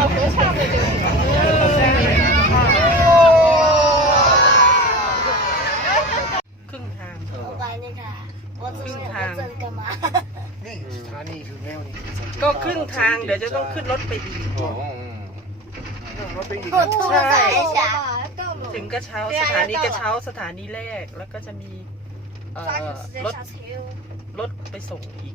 合唱的这个地方。 ครึ่งทาง我把那个，我只是我这里干嘛？ นี่สถานีถึงแล้วนี่ก็ครึ่งทางเดี๋ยวจะต้องขึ้นรถไปอีกรถไปอีก我突然一下， ถึงกระเช้าสถานีกระเช้าสถานีแรกแล้วก็จะมีรถรถไปส่งอีก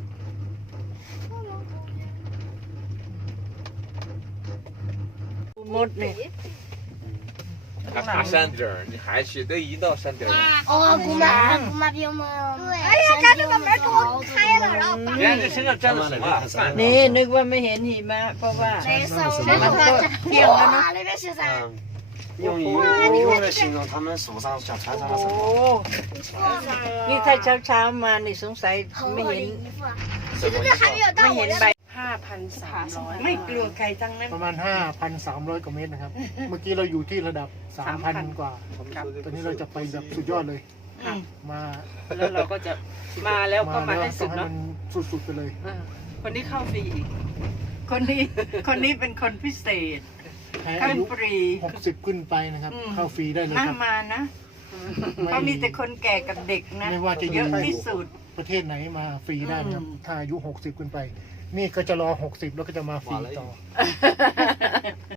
มดเนี่ย还爬山顶儿，你还去，都一到山顶儿。 哦，姑妈比我们，对，哎呀，刚那个门给我开了，然后把人家这身上沾了什么？饭。 นี่นึกว่าไม่เห็นหิมะเพราะว่า没事，我มัน们ก็เที่ยงแล้วเนาะ哇，那边现在， 用一用来形容他们手上像穿上了什โอ้么？ นี่ถ้าเช้าๆมานี่สงสัย很ไม่好的เห็น衣服啊， 什么意思？ ไม่เห็นใบ5,300ไม่กลัวใครทั้งนั้นประมาณ 5,300 กว่าเมตรนะครับ เมื่อกี้เราอยู่ที่ระดับ 3,000 กว่า ตอนนี้เราจะไปแบบสุดยอดเลย มาแล้วเราก็จะมาแล้วก็มาแล้วให้ต้สุองดให้เนาะมันสุดๆไปเลยคนนี้เข้าฟรีอีก คนนี้เป็นคนพิเศษใครขึ้อาน ยุฟรี 60 ขึ้นไปนะครับ เข้าฟรีได้เลยน่าครับมานะเพราะมีแต่คนแก่กับเด็กนะไม่ว่าจะอเยยู่อะที่สุดประเทศไหนมาฟรีได้นะครับ ถ้าอายุ 60 ขึ้นไป นี่ก็จะรอ 60 แล้วก็จะมาฟรีต่อ